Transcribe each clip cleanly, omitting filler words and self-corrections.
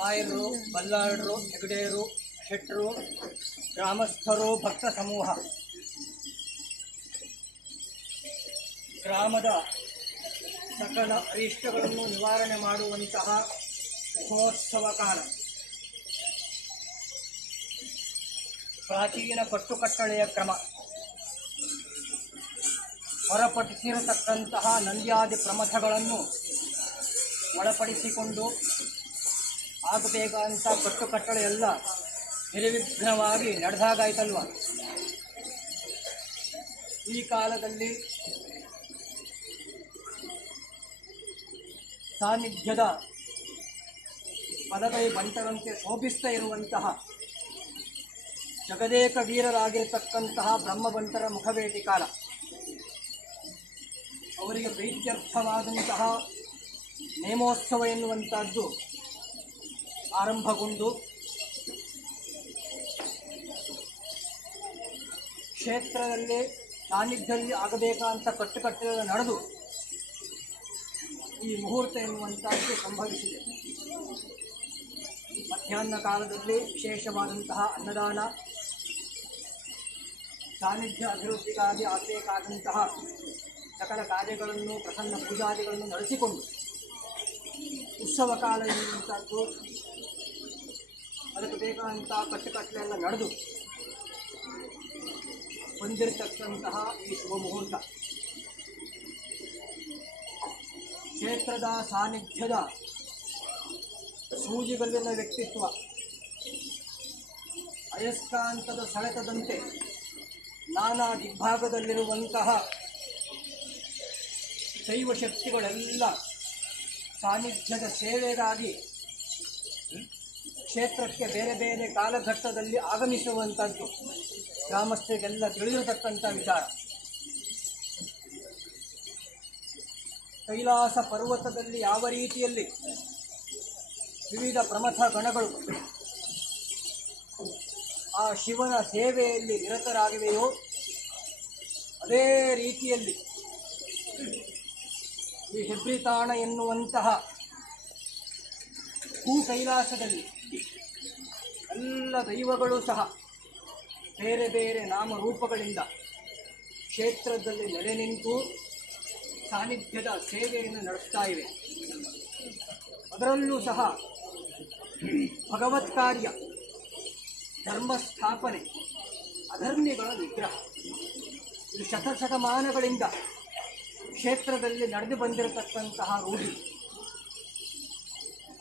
ಮಾಯರು, ಬಲ್ಲಾಳರು, ಹೆಗಡೆಯರು, ಶೆಟ್ಟರು, ಗ್ರಾಮಸ್ಥರು, ಭಕ್ತ ಸಮೂಹ, ಗ್ರಾಮದ ಸಕಲ ಅರಿಷ್ಟಗಳನ್ನು ನಿವಾರಣೆ ಮಾಡುವಂತಹ ಮಹೋತ್ಸವ ಕಾಲ. ಪ್ರಾಚೀನ ಕಟ್ಟುಕಟ್ಟಳೆಯ ಕ್ರಮ, ಹೊರಪಡಿಸಿರತಕ್ಕಂತಹ ನಂದ್ಯಾದಿ ಪ್ರಮಥಗಳನ್ನು ಒಳಪಡಿಸಿಕೊಂಡು ಆಗಬೇಕಂತ ಕಟ್ಟುಕಟ್ಟಳೆ ಎಲ್ಲ ನಿರ್ವಿಘ್ನವಾಗಿ ನಡೆದಾಗಾಯ್ತಲ್ವ. ಈ ಕಾಲದಲ್ಲಿ ಸಾನ್ನಿಧ್ಯದ ಪದಕೈ ಬಂಟರಂತೆ ಶೋಭಿಸ್ತಾ ಇರುವಂತಹ ಜಗದೇಕ ವೀರರಾಗಿರತಕ್ಕಂತಹ ಬ್ರಹ್ಮಬಂಟರ ಮುಖಭೇಟಿ ಕಾಲ. ಅವರಿಗೆ ಪ್ರೀತ್ಯರ್ಥವಾದಂತಹ ನೇಮೋತ್ಸವ ಎನ್ನುವಂಥದ್ದು ಆರಂಭಗೊಂಡು ಕ್ಷೇತ್ರದಲ್ಲಿ ಸಾನ್ನಿಧ್ಯದಲ್ಲಿ ಆಗಬೇಕಂತ ಕಟ್ಟುಕಟ್ಟಳೆ ನಡೆದು ಈ ಮುಹೂರ್ತ ಎನ್ನುವಂಥದ್ದು ಸಂಭವಿಸಿದೆ. ಮಧ್ಯಾಹ್ನ ಕಾಲದಲ್ಲಿ ವಿಶೇಷವಾದಂತಹ ಅನ್ನದಾನ, ಸಾನ್ನಿಧ್ಯ ಅಭಿವೃದ್ಧಿಗಾಗಿ ಆಗಬೇಕಾದಂತಹ ಸಕಲ ಕಾರ್ಯಗಳನ್ನು, ಪ್ರಸನ್ನ ಪೂಜಾದಿಗಳನ್ನು ನಡೆಸಿಕೊಂಡು ಉತ್ಸವ ಕಾಲ ಎನ್ನುವಂಥದ್ದು ಅದಕ್ಕೆ ಬೇಕಾದಂಥ ಕಟ್ಟುಕಟ್ಟಲೆ ಎಲ್ಲ ನಡೆದು ಬಂದಿರತಕ್ಕಂತಹ ಈ ಶುಭ ಮುಹೂರ್ತ ಕ್ಷೇತ್ರದ ಸಾನ್ನಿಧ್ಯದ ಸೂಜಿಗಲ್ಲಿನ ವ್ಯಕ್ತಿತ್ವ ಅಯಸ್ಕಾಂತದ ಸೆಳೆತದಂತೆ ನಾನಾ ದಿಗ್ಭಾಗದಲ್ಲಿರುವಂತಹ ಶೈವ ಶಕ್ತಿಗಳೆಲ್ಲ ಸಾನ್ನಿಧ್ಯದ ಸೇವೆಗಾಗಿ ಕ್ಷೇತ್ರಕ್ಕೆ ಬೇರೆ ಬೇರೆ ಕಾಲಘಟ್ಟದಲ್ಲಿ ಆಗಮಿಸುವಂಥದ್ದು ಗ್ರಾಮಸ್ಥರಿಗೆಲ್ಲ ತಿಳಿದಿರತಕ್ಕಂಥ ವಿಚಾರ. ಕೈಲಾಸ ಪರ್ವತದಲ್ಲಿ ಯಾವ ರೀತಿಯಲ್ಲಿ ವಿವಿಧ ಪ್ರಮಥ ಗಣಗಳು ಆ ಶಿವನ ಸೇವೆಯಲ್ಲಿ ನಿರತರಾಗಿವೆಯೋ ಅದೇ ರೀತಿಯಲ್ಲಿ ಈ ಹೆಬ್ರಿತಾಣ ಎನ್ನುವಂತಹ ಭೂ ಕೈಲಾಸದಲ್ಲಿ ಎಲ್ಲ ದೈವಗಳು ಸಹ ಬೇರೆ ಬೇರೆ ನಾಮರೂಪಗಳಿಂದ ಕ್ಷೇತ್ರದಲ್ಲಿ ನೆಲೆ ನಿಂತು ಸಾನ್ನಿಧ್ಯದ ಸೇವೆಯನ್ನು ನಡೆಸ್ತಾ ಇವೆ. ಅದರಲ್ಲೂ ಸಹ ಭಗವತ್ ಕಾರ್ಯ, ಧರ್ಮ ಸ್ಥಾಪನೆ, ಅಧರ್ಮಿಗಳ ನಿಗ್ರಹ, ಇದು ಶತಶತಮಾನಗಳಿಂದ ಕ್ಷೇತ್ರದಲ್ಲಿ ನಡೆದು ಬಂದಿರತಕ್ಕಂತಹ ರೂಢಿ.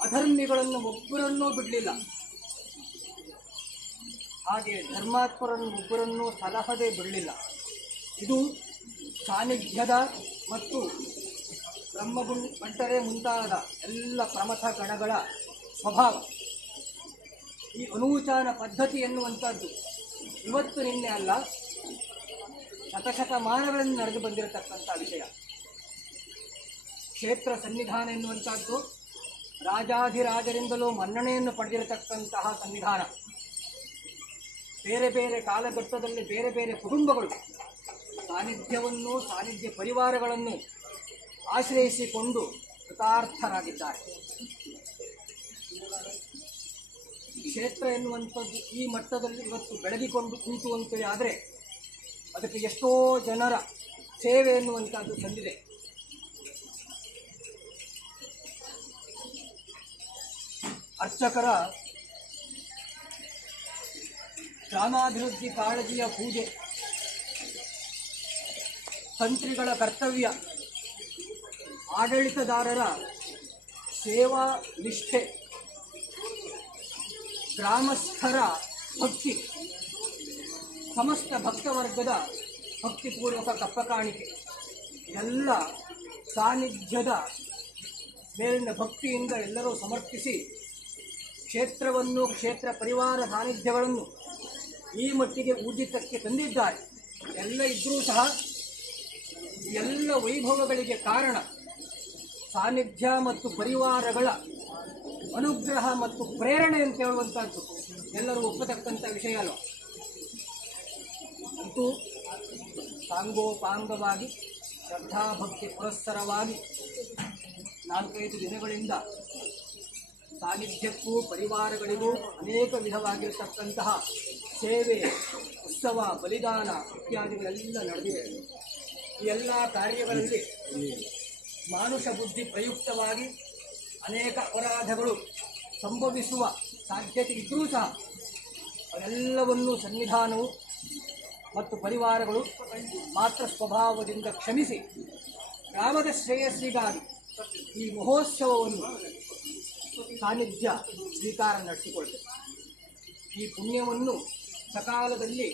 ಅಧರ್ಮಿಗಳನ್ನು ಒಬ್ಬರನ್ನೂ ಬಿಡಲಿಲ್ಲ, ಹಾಗೆ ಧರ್ಮಾತ್ಮರನ್ನು ಒಬ್ಬರನ್ನೂ ಸಲಹದೆ ಬಿಡಲಿಲ್ಲ. ಇದು ಸಾನ್ನಿಧ್ಯದ ಮತ್ತು ಬ್ರಹ್ಮಬಂಟರೆ ಮುಂತಾದ ಎಲ್ಲ ಪ್ರಮಥ ಗಣಗಳ ಸ್ವಭಾವ. ಈ ಅನೂಚಾನ ಪದ್ಧತಿ ಎನ್ನುವಂಥದ್ದು ಇವತ್ತು ನಿನ್ನೆ ಅಲ್ಲ, ಶತಶತಮಾನಗಳಲ್ಲಿ ನಡೆದು ಬಂದಿರತಕ್ಕಂಥ ವಿಷಯ. ಕ್ಷೇತ್ರ ಸನ್ನಿಧಾನ ಎನ್ನುವಂಥದ್ದು ರಾಜಾಧಿರಾಜರಿಂದಲೂ ಮನ್ನಣೆಯನ್ನು ಪಡೆದಿರತಕ್ಕಂತಹ ಸನ್ನಿಧಾನ. ಬೇರೆ ಬೇರೆ ಕಾಲಘಟ್ಟದಲ್ಲಿ ಬೇರೆ ಬೇರೆ ಕುಟುಂಬಗಳು ಸಾನ್ನಿಧ್ಯವನ್ನು, ಸಾನ್ನಿಧ್ಯ ಪರಿವಾರಗಳನ್ನು ಆಶ್ರಯಿಸಿಕೊಂಡು ಕೃತಾರ್ಥರಾಗಿದ್ದಾರೆ. ಕ್ಷೇತ್ರ ಎನ್ನುವಂಥದ್ದು ಈ ಮಟ್ಟದಲ್ಲಿ ಇವತ್ತು ಬೆಳಗಿಕೊಂಡು ಕೂತು ಅಂತೇಳಿ ಆದರೆ ಅದಕ್ಕೆ ಎಷ್ಟೋ ಜನರ ಸೇವೆ ಎನ್ನುವಂಥದ್ದು ಸಂದಿದೆ. ಅರ್ಚಕರ ಗ್ರಾಮಾಭಿವೃದ್ಧಿ ಕಾಳಜಿಯ ಪೂಜೆ, ತಂತ್ರಿಗಳ ಕರ್ತವ್ಯ, ಆಡಳಿತದಾರರ ಸೇವಾ ನಿಷ್ಠೆ, ಗ್ರಾಮಸ್ಥರ ಭಕ್ತಿ, ಸಮಸ್ತ ಭಕ್ತವರ್ಗದ ಭಕ್ತಿಪೂರ್ವಕ ಕಪ್ಪ ಕಾಣಿಕೆ ಎಲ್ಲ ಸಾನ್ನಿಧ್ಯದ ಮೇಲಿನ ಭಕ್ತಿಯಿಂದ ಎಲ್ಲರೂ ಸಮರ್ಪಿಸಿ ಕ್ಷೇತ್ರವನ್ನು, ಕ್ಷೇತ್ರ ಪರಿವಾರ ಸಾನ್ನಿಧ್ಯಗಳನ್ನು ಈ ಮಟ್ಟಿಗೆ ಊರ್ಜಿತಕ್ಕೆ ತಂದಿದ್ದಾರೆ. ಎಲ್ಲ ಇದ್ದರೂ ಸಹ ಎಲ್ಲ ವೈಭವಗಳಿಗೆ ಕಾರಣ ಸಾನ್ನಿಧ್ಯ ಮತ್ತು ಪರಿವಾರಗಳ ಅನುಗ್ರಹ ಮತ್ತು ಪ್ರೇರಣೆ ಅಂತ ಹೇಳುವಂಥದ್ದು ಎಲ್ಲರೂ ಒಪ್ಪತಕ್ಕಂಥ ವಿಷಯ ಅಲ್ವ. ಅಂತೂ ಸಾಂಗೋಪಾಂಗವಾಗಿ ಶ್ರದ್ಧಾಭಕ್ತಿ ಪುರಸ್ಸರವಾಗಿ 4-5 ದಿನಗಳಿಂದ ಸಾನ್ನಿಧ್ಯಕ್ಕೂ ಪರಿವಾರಗಳಿಗೂ ಅನೇಕ ವಿಧವಾಗಿರತಕ್ಕಂತಹ ಸೇವೆ, ಉತ್ಸವ, ಬಲಿದಾನ ಇತ್ಯಾದಿಗಳೆಲ್ಲ ನಡೆದಿವೆ. ಈ ಎಲ್ಲ ಕಾರ್ಯಗಳಲ್ಲಿ ಮಾನುಷ ಬುದ್ಧಿ ಪ್ರಯುಕ್ತವಾಗಿ ಅನೇಕ ಅಪರಾಧಗಳು ಸಂಭವಿಸುವ ಸಾಧ್ಯತೆ ಇದ್ದರೂ ಸಹ ಅದೆಲ್ಲವನ್ನೂ ಸನ್ನಿಧಾನವು ಮತ್ತು ಪರಿವಾರಗಳು ಮಾತ್ರ ಸ್ವಭಾವದಿಂದ ಕ್ಷಮಿಸಿ ಗ್ರಾಮದ ಶ್ರೇಯಸ್ಸಿಗಾಗಿ ಈ ಮಹೋತ್ಸವವನ್ನು ಸಾನ್ನಿಧ್ಯ ಸ್ವೀಕಾರ ನಡೆಸಿಕೊಳ್ತೇವೆ. ಈ ಪುಣ್ಯವನ್ನು ಸಕಾಲದಲ್ಲಿ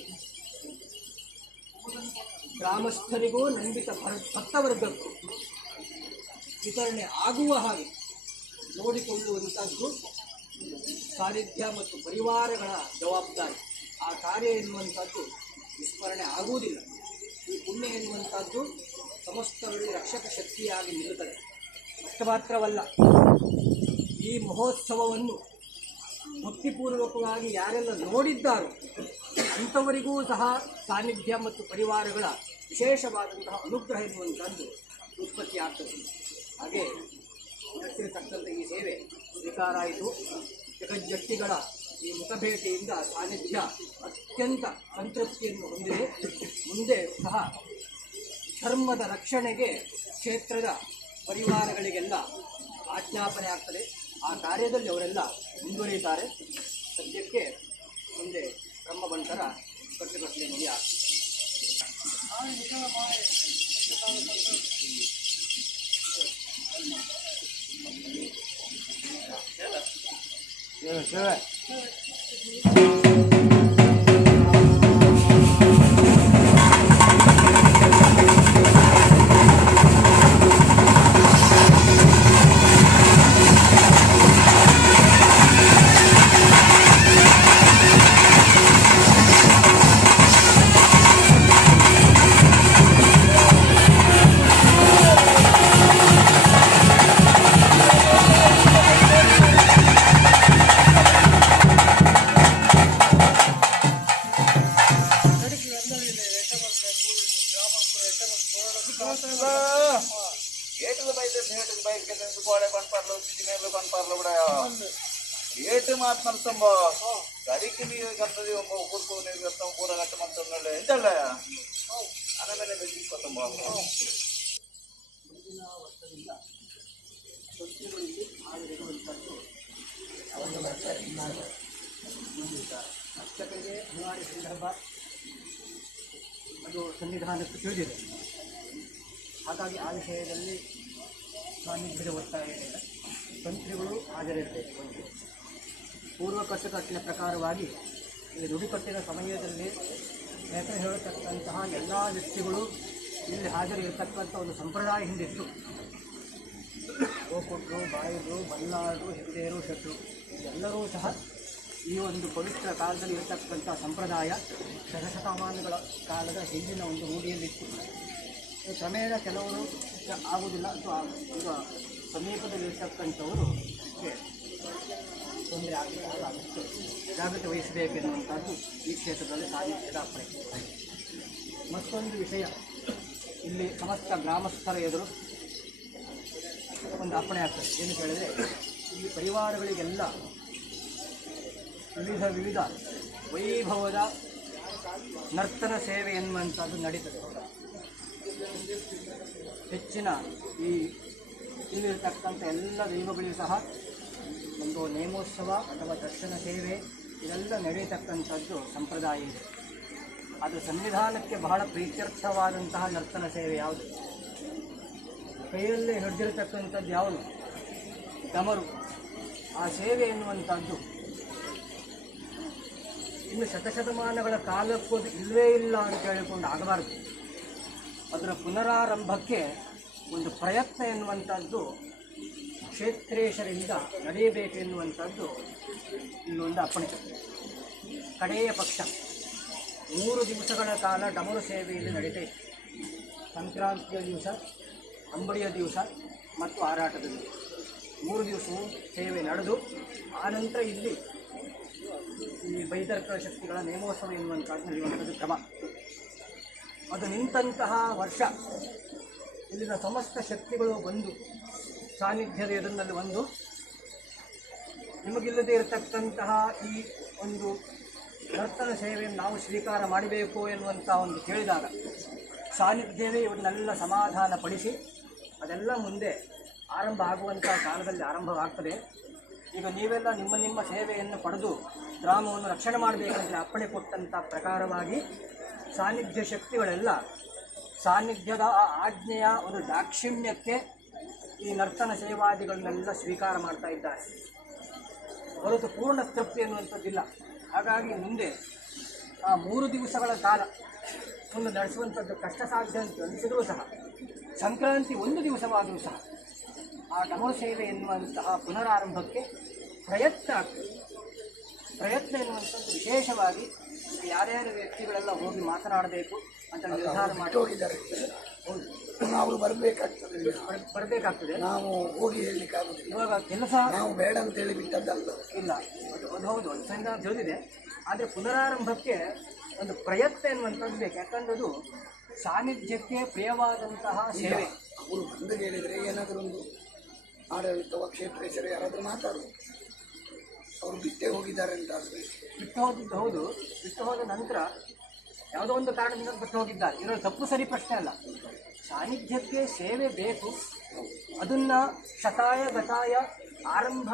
ಗ್ರಾಮಸ್ಥರಿಗೂ ನಂಬಿತ ಭಕ್ತವರ್ಗಕ್ಕೂ ವಿತರಣೆ ಆಗುವ ಹಾಗೆ ನೋಡಿಕೊಳ್ಳುವಂಥದ್ದು ಸಾನ್ನಿಧ್ಯ ಮತ್ತು ಪರಿವಾರಗಳ ಜವಾಬ್ದಾರಿ. ಆ ಕಾರ್ಯ ಎನ್ನುವಂಥದ್ದು ವಿಸ್ಮರಣೆ ಆಗುವುದಿಲ್ಲ. ಈ ಪುಣ್ಯ ಎನ್ನುವಂಥದ್ದು ಸಮಸ್ತರಲ್ಲಿ ರಕ್ಷಕ ಶಕ್ತಿಯಾಗಿ ನಿಲ್ಲುತ್ತದೆ. ಅಷ್ಟು ಮಾತ್ರವಲ್ಲ, ಈ ಮಹೋತ್ಸವವನ್ನು ಭಕ್ತಿಪೂರ್ವಕವಾಗಿ ಯಾರೆಲ್ಲ ನೋಡಿದ್ದಾರೋ ಅಂಥವರಿಗೂ ಸಹ ಸಾನ್ನಿಧ್ಯ ಮತ್ತು ಪರಿವಾರಗಳ ವಿಶೇಷವಾದಂತಹ ಅನುಗ್ರಹ ಎನ್ನುವಂಥದ್ದು ಉತ್ಪತ್ತಿಯಾಗ್ತದೆ. ಹಾಗೆ ನಡೆಸಿರತಕ್ಕಂಥ ಈ ಸೇವೆ ಸ್ವೀಕಾರ ಆಯಿತು. ಜಗಜ್ಜಟ್ಟಿಗಳ ಈ ಮುಖಭೇಟಿಯಿಂದ ಸಾನ್ನಿಧ್ಯ ಅತ್ಯಂತ ಸಂತೃಪ್ತಿಯನ್ನು ಹೊಂದಿದೆ. ಮುಂದೆ ಸಹ ಧರ್ಮದ ರಕ್ಷಣೆಗೆ ಕ್ಷೇತ್ರದ ಪರಿವಾರಗಳಿಗೆಲ್ಲ ಆಜ್ಞಾಪನೆ ಆಗ್ತದೆ. ಆ ಕಾರ್ಯದಲ್ಲಿ ಅವರೆಲ್ಲ ಮುಂದುವರಿಯುತ್ತಾರೆ. ಸದ್ಯಕ್ಕೆ ಮುಂದೆ ಬ್ರಹ್ಮಭಂಟರ ಕಟ್ಟುಕಟ್ಟಲೆ ನುಡಿ ಆಗ್ತದೆ. ಏಟು ಮಾತನಾಡ್ತಂಬ ಗಡಿಕೆ ನೀವು ಗಂಟದಿ ಒಬ್ಬ ಕೂತ್ಕೊಂಡು ನೀವು ಗಂಟ ಪೂರ ಗಂಟ ಮಾತನಾಡಲೆ ಎಂತಲ್ಲ ಆಮೇಲೆ ಬೆಳ್ಳಿಸ್ಕೊತಂಬ. ಮುಂದಿನ ವರ್ಷದಿಂದ ಸೊತ್ತುಗಳಲ್ಲಿ ಆಗಿರುವಂಥದ್ದು ಅರ್ಚಕರಿಗೆ ಅನಿವಾರ್ಯ ಸಂದರ್ಭ ಅದು ಸನ್ನಿಧಾನಕ್ಕೆ ತಿಳಿದಿದೆ. ಹಾಗಾಗಿ ಆ ವಿಷಯದಲ್ಲಿ ಸಾನ್ನಿಧ್ಯದ ಒತ್ತಾಯ ಏನಿಲ್ಲ. ತಂತ್ರಿಗಳು ಹಾಜರಿರಬೇಕು. ಪೂರ್ವ ಕಟ್ಟುಕಟ್ಟಿನ ಪ್ರಕಾರವಾಗಿ ಈ ನುಡಿಕಟ್ಟಿನ ಸಮಯದಲ್ಲಿ ಹೆಸರು ಹೇಳತಕ್ಕಂತಹ ಎಲ್ಲ ವ್ಯಕ್ತಿಗಳು ಇಲ್ಲಿ ಹಾಜರಿರತಕ್ಕಂಥ ಒಂದು ಸಂಪ್ರದಾಯ ಹಿಂದಿತ್ತು. ಗೋಕೊಟ್ರು, ಬಾಯಿರು, ಬಲ್ಲಾಳರು, ಹೆಗ್ಡೆಯರು, ಶೆಟ್ಟರು ಎಲ್ಲರೂ ಸಹ ಈ ಒಂದು ಪವಿತ್ರ ಕಾಲದಲ್ಲಿ ಇರತಕ್ಕಂಥ ಸಂಪ್ರದಾಯ ಶತಶತಮಾನಗಳ ಕಾಲದ ಹಿಂದಿನ ಒಂದು ರೂಢಿಯಲ್ಲಿತ್ತು. ಕ್ರಮೇಣ ಕೆಲವರು ಆಗುವುದಿಲ್ಲ ಅಥವಾ ಈಗ ಸಮೀಪದಲ್ಲಿರ್ತಕ್ಕಂಥವರು ತೊಂದರೆ ಆಗಿದ್ದಾಗ ಅದಕ್ಕೆ ಜಾಗೃತಿ ವಹಿಸಬೇಕೆನ್ನುವಂಥದ್ದು ಈ ಕ್ಷೇತ್ರದಲ್ಲಿ ಸಾನ್ನಿಧ್ಯದ ಪ್ರಯತ್ನ. ಮತ್ತೊಂದು ವಿಷಯ, ಇಲ್ಲಿ ಸಮಸ್ತ ಗ್ರಾಮಸ್ಥರ ಎದುರು ಒಂದು ಅರ್ಪಣೆ ಆಗ್ತದೆ. ಏನು ಕೇಳಿದರೆ, ಈ ಪರಿವಾರಗಳಿಗೆಲ್ಲ ವಿವಿಧ ವೈಭವದ ನರ್ತನ ಸೇವೆ ಎನ್ನುವಂಥದ್ದು ನಡೀತದೆ. ಹೆಚ್ಚಿನ ಈ ಇಲ್ಲಿರತಕ್ಕಂಥ ಎಲ್ಲ ದೈವಗಳಿಗೂ ಸಹ ಒಂದು ನೇಮೋತ್ಸವ ಅಥವಾ ದರ್ಶನ ಸೇವೆ ಇದೆಲ್ಲ ನಡೆಯತಕ್ಕಂಥದ್ದು ಸಂಪ್ರದಾಯ ಇದೆ. ಅದು ಸನ್ನಿಧಾನಕ್ಕೆ ಬಹಳ ಪ್ರೀತ್ಯರ್ಥವಾದಂತಹ ನರ್ತನ ಸೇವೆ ಯಾವುದು? ಕೈಯಲ್ಲೇ ಹಿಡಿದಿರತಕ್ಕಂಥದ್ದು ಯಾವುದು? ಡಮರು. ಆ ಸೇವೆ ಎನ್ನುವಂಥದ್ದು ಇನ್ನು ಶತಶತಮಾನಗಳ ಕಾಲಕ್ಕೂ ಇಲ್ಲವೇ ಇಲ್ಲ ಅಂತ ಹೇಳಿಕೊಂಡು ಆಗಬಾರದು. ಅದರ ಪುನರಾರಂಭಕ್ಕೆ ಒಂದು ಪ್ರಯತ್ನ ಎನ್ನುವಂಥದ್ದು ಕ್ಷೇತ್ರೇಶರಿಂದ ನಡೆಯಬೇಕೆನ್ನುವಂಥದ್ದು ಇಲ್ಲೊಂದು ಅಪ್ಪಣೆ. ಕಡೆಯ ಪಕ್ಷ 3 ದಿವಸಗಳ ಕಾಲ ಡಮರು ಸೇವೆಯಲ್ಲಿ ನಡೀತೈತೆ. ಸಂಕ್ರಾಂತಿಯ ದಿವಸ, ಅಂಬಡಿಯ ದಿವಸ ಮತ್ತು ಆರಾಟದ ದಿವಸ 3 ದಿವಸವೂ ಸೇವೆ ನಡೆದು ಆನಂತರ ಇಲ್ಲಿ ಈ ಬೈತರ್ಕ ಶಕ್ತಿಗಳ ನೇಮೋತ್ಸವ ಎನ್ನುವಂಥದ್ದು ನಡೆಯುವಂಥದ್ದು ಕ್ರಮ. ಅದು ನಿಂತಹ ವರ್ಷ ಇಲ್ಲಿನ ಸಮಸ್ತ ಶಕ್ತಿಗಳು ಬಂದು ಸಾನ್ನಿಧ್ಯದ ಎದುರಿನಲ್ಲಿ ಒಂದು ನಿಮಗಿಲ್ಲದೆ ಇರತಕ್ಕಂತಹ ಈ ಒಂದು ನರ್ತನ ಸೇವೆಯನ್ನು ನಾವು ಸ್ವೀಕಾರ ಮಾಡಬೇಕು ಎನ್ನುವಂಥ ಒಂದು ಕೇಳಿದಾಗ ಸಾನ್ನಿಧ್ಯವೇ ಇವನ್ನೆಲ್ಲ ಸಮಾಧಾನ ಪಡಿಸಿ ಅದೆಲ್ಲ ಮುಂದೆ ಆರಂಭ ಆಗುವಂಥ ಕಾಲದಲ್ಲಿ ಆರಂಭವಾಗ್ತದೆ. ಈಗ ನೀವೆಲ್ಲ ನಿಮ್ಮ ನಿಮ್ಮ ಸೇವೆಯನ್ನು ಪಡೆದು ಗ್ರಾಮವನ್ನು ರಕ್ಷಣೆ ಮಾಡಬೇಕಂತ ಅಪ್ಪಣೆ ಕೊಟ್ಟಂಥ ಪ್ರಕಾರವಾಗಿ ಸಾನ್ನಿಧ್ಯ ಶಕ್ತಿಗಳೆಲ್ಲ ಸಾನ್ನಿಧ್ಯದ ಆ ಆಜ್ಞೆಯ ಒಂದು ದಾಕ್ಷಿಣ್ಯಕ್ಕೆ ಈ ನರ್ತನ ಸೇವಾದಿಗಳನ್ನೆಲ್ಲ ಸ್ವೀಕಾರ ಮಾಡ್ತಾ ಇದ್ದಾರೆ. ಹೊರತು ಪೂರ್ಣ ತೃಪ್ತಿ ಎನ್ನುವಂಥದ್ದಿಲ್ಲ. ಹಾಗಾಗಿ ಮುಂದೆ ಆ 3 ದಿವಸಗಳ ಕಾಲ ಒಂದು ನಡೆಸುವಂಥದ್ದು ಕಷ್ಟ ಸಾಧ್ಯ ಅಂತ ಅನಿಸಿದರೂ ಸಹ ಸಂಕ್ರಾಂತಿ 1 ದಿವಸವಾದರೂ ಸಹ ಆ ಡಮರು ಸೇವೆ ಎನ್ನುವಂತಹ ಪುನರಾರಂಭಕ್ಕೆ ಪ್ರಯತ್ನ ಆಗ್ತದೆ. ಪ್ರಯತ್ನ ಎನ್ನುವಂಥದ್ದು ವಿಶೇಷವಾಗಿ ಯಾರ್ಯಾರು ವ್ಯಕ್ತಿಗಳೆಲ್ಲ ಹೋಗಿ ಮಾತನಾಡಬೇಕು ಅಂತ ನಿರ್ಧಾರ ಮಾಡಿ ಹೋಗಿದ್ದಾರೆ. ಹೌದು, ನಾವು ಬರಬೇಕಾಗ್ತದೆ, ನಾವು ಹೋಗಿ ಹೇಳಲಿಕ್ಕಾಗುದಿಲ್ಲ. ಇವಾಗ ಕೆಲಸ ನಾವು ಬೇಡ ಅಂತ ಹೇಳಿ ಬಿಟ್ಟದ್ದಲ್ಲ. ಇಲ್ಲ, ಅದು ಹೌದು, ಅದು ಸಣ್ಣ ತಿಳಿದಿದೆ. ಆದರೆ ಪುನರಾರಂಭಕ್ಕೆ ಒಂದು ಪ್ರಯತ್ನ ಎನ್ನುವಂಥದ್ದು ಬೇಕು. ಯಾಕಂದ್ರೆ ಅದು ಸಾನ್ನಿಧ್ಯಕ್ಕೆ ಪ್ರಿಯವಾದಂತಹ ಸೇವೆ. ಅವರು ಬಂದು ಹೇಳಿದರೆ ಏನಾದರೂ ಒಂದು ಆಡಳಿತವ ಕ್ಷೇತ್ರೇಶ್ವರ ಯಾರಾದರೂ ಮಾತಾಡೋದು. ಅವರು ಬಿಟ್ಟೇ ಹೋಗಿದ್ದಾರೆ ಅಂತ ಆದರೆ ಬಿಟ್ಟು ಹೋಗಿದ್ದು ಹೌದು, ಬಿಟ್ಟು ಹೋದ ನಂತರ ಯಾವುದೋ ಒಂದು ಕಾರಣದಿಂದ ಬಿಟ್ಟು ಹೋಗಿದ್ದಾರೆ. ಇದರಲ್ಲಿ ತಪ್ಪು ಸರಿ ಪ್ರಶ್ನೆ ಅಲ್ಲ. ಸಾನ್ನಿಧ್ಯಕ್ಕೆ ಸೇವೆ ಬೇಕು. ಅದನ್ನು ಶತಾಯ ಗತಾಯ ಆರಂಭ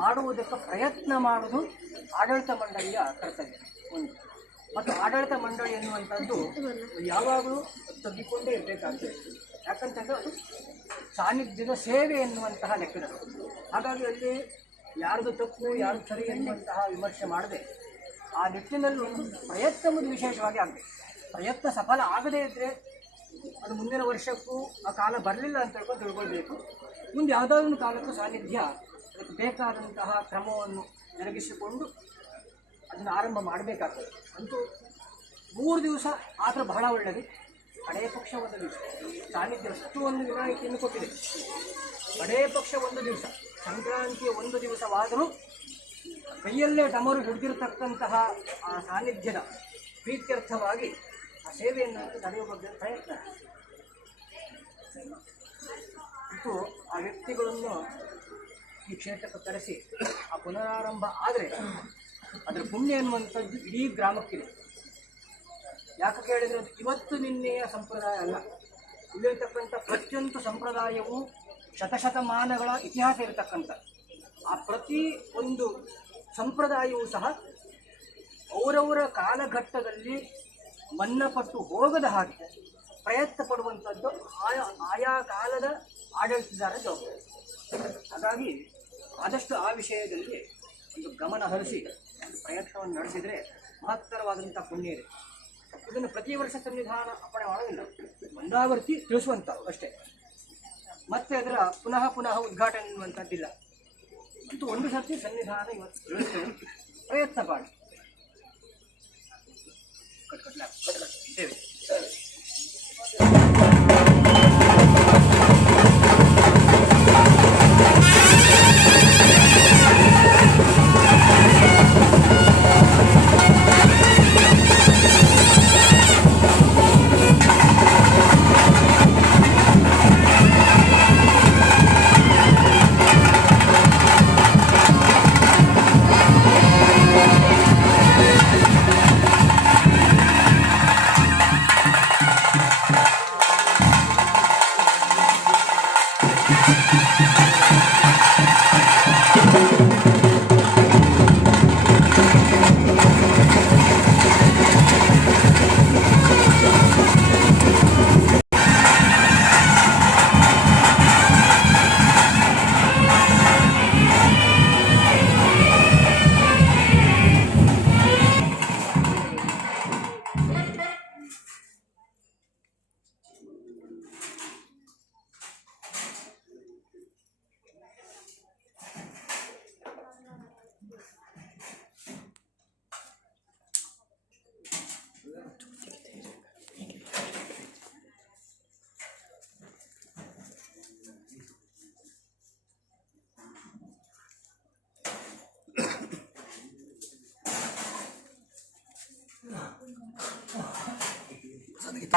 ಮಾಡುವುದಕ್ಕೆ ಪ್ರಯತ್ನ ಮಾಡುವುದು ಆಡಳಿತ ಮಂಡಳಿಯ ಕರ್ತವ್ಯ ಒಂದು. ಮತ್ತು ಆಡಳಿತ ಮಂಡಳಿ ಎನ್ನುವಂಥದ್ದು ಯಾವಾಗಲೂ ತಗ್ಗಿಕೊಂಡೇ ಇರಬೇಕಾಗ್ತದೆ. ಯಾಕಂತಂದರೆ ಅದು ಸಾನ್ನಿಧ್ಯದ ಸೇವೆ ಎನ್ನುವಂತಹ ಲೆಕ್ಕದಲ್ಲಿ. ಹಾಗಾಗಿ ಅಲ್ಲಿ ಯಾರ್ದು ತಪ್ಪು ಯಾರ್ದು ಸರಿ ಎನ್ನುವಂತಹ ವಿಮರ್ಶೆ ಮಾಡದೆ ಆ ನಿಟ್ಟಿನಲ್ಲಿ ಒಂದು ಪ್ರಯತ್ನ ವಿಶೇಷವಾಗಿ ಆಗಬೇಕು. ಪ್ರಯತ್ನ ಸಫಲ ಆಗದೇ ಇದ್ದರೆ ಅದು ಮುಂದಿನ ವರ್ಷಕ್ಕೂ ಆ ಕಾಲ ಬರಲಿಲ್ಲ ಅಂತ ಹೇಳ್ಕೊಂಡು ತಿಳ್ಕೊಳ್ಬೇಕು. ಮುಂದೆ ಯಾವುದಾದ್ರೂ ಒಂದು ಕಾಲಕ್ಕೂ ಸಾನ್ನಿಧ್ಯ ಅದಕ್ಕೆ ಬೇಕಾದಂತಹ ಕ್ರಮವನ್ನು ಜರುಗಿಸಿಕೊಂಡು ಅದನ್ನು ಆರಂಭ ಮಾಡಬೇಕಾಗ್ತದೆ. ಅಂತೂ 3 ದಿವಸ ಆದರೂ ಬಹಳ ಒಳ್ಳೆಯದು. ಕಡೆಯ ಪಕ್ಷ 1 ದಿವಸ ಸಾನ್ನಿಧ್ಯ ಅಷ್ಟು ಒಂದು ವಿನಾಯಿತಿಯನ್ನು ಕೊಟ್ಟಿದೆ. ಕಡೆಯ ಪಕ್ಷ 1 ದಿವಸ ಸಂಕ್ರಾಂತಿಯ 1 ದಿವಸವಾದರೂ ಕೈಯಲ್ಲೇ ಡಮರು ಹಿಡಿದಿರತಕ್ಕಂತಹ ಆ ಸಾನ್ನಿಧ್ಯದ ಪ್ರೀತ್ಯರ್ಥವಾಗಿ ಆ ಸೇವೆಯನ್ನು ನಡೆಯುವ ಬಗ್ಗೆ ಪ್ರಯತ್ನ ಮತ್ತು ಆ ವ್ಯಕ್ತಿಗಳನ್ನು ಈ ಕ್ಷೇತ್ರಕ್ಕೆ ತರಿಸಿ ಆ ಪುನರಾರಂಭ ಆದರೆ ಅದರ ಪುಣ್ಯ ಎನ್ನುವಂಥದ್ದು ಇಡೀ ಗ್ರಾಮಕ್ಕಿದೆ. ಯಾಕೆ ಕೇಳಿದರೆ ಅದು ಇವತ್ತು ನಿನ್ನೆಯ ಸಂಪ್ರದಾಯ ಅಲ್ಲ. ಇಲ್ಲಿರ್ತಕ್ಕಂಥ ಪ್ರತಿಯೊಂದು ಸಂಪ್ರದಾಯವೂ ಶತಶತಮಾನಗಳ ಇತಿಹಾಸ ಇರತಕ್ಕಂಥ ಆ ಪ್ರತಿ ಒಂದು ಸಂಪ್ರದಾಯವೂ ಸಹ ಅವರವರ ಕಾಲಘಟ್ಟದಲ್ಲಿ ಮನ್ನಪಟ್ಟು ಹೋಗದ ಹಾಗೆ ಪ್ರಯತ್ನ ಪಡುವಂಥದ್ದು ಆಯಾ ಕಾಲದ ಆಡಳಿತದಾರ ಜವಾಬ್ದಾರಿ. ಹಾಗಾಗಿ ಆದಷ್ಟು ಆ ವಿಷಯದಲ್ಲಿ ಒಂದು ಗಮನ ಹರಿಸಿ ಪ್ರಯತ್ನವನ್ನು ನಡೆಸಿದರೆ ಮಹತ್ತರವಾದಂಥ ಪುಣ್ಯ ಇದೆ. ಇದನ್ನು ಪ್ರತಿ ವರ್ಷ ಸನ್ನಿಧಾನ ಅಪ್ಪಣೆ ಮಾಡೋದಿಲ್ಲ, ಒಂದಾವರ್ತಿ ತಿಳಿಸುವಂಥವು ಅಷ್ಟೇ. ಮತ್ತೆ ಅದರ ಪುನಃ ಉದ್ಘಾಟನೆ ಎನ್ನುವಂಥದ್ದಿಲ್ಲ. ಅಂತೂ 1 ಸರ್ತಿ ಸನ್ನಿಧಾನ ಇವತ್ತು ತಿಳಿಸ್ತೇವೆ, ಪ್ರಯತ್ನ ಮಾಡಿ ಇದ್ದೇವೆ. ಅದಕ್ಕೆ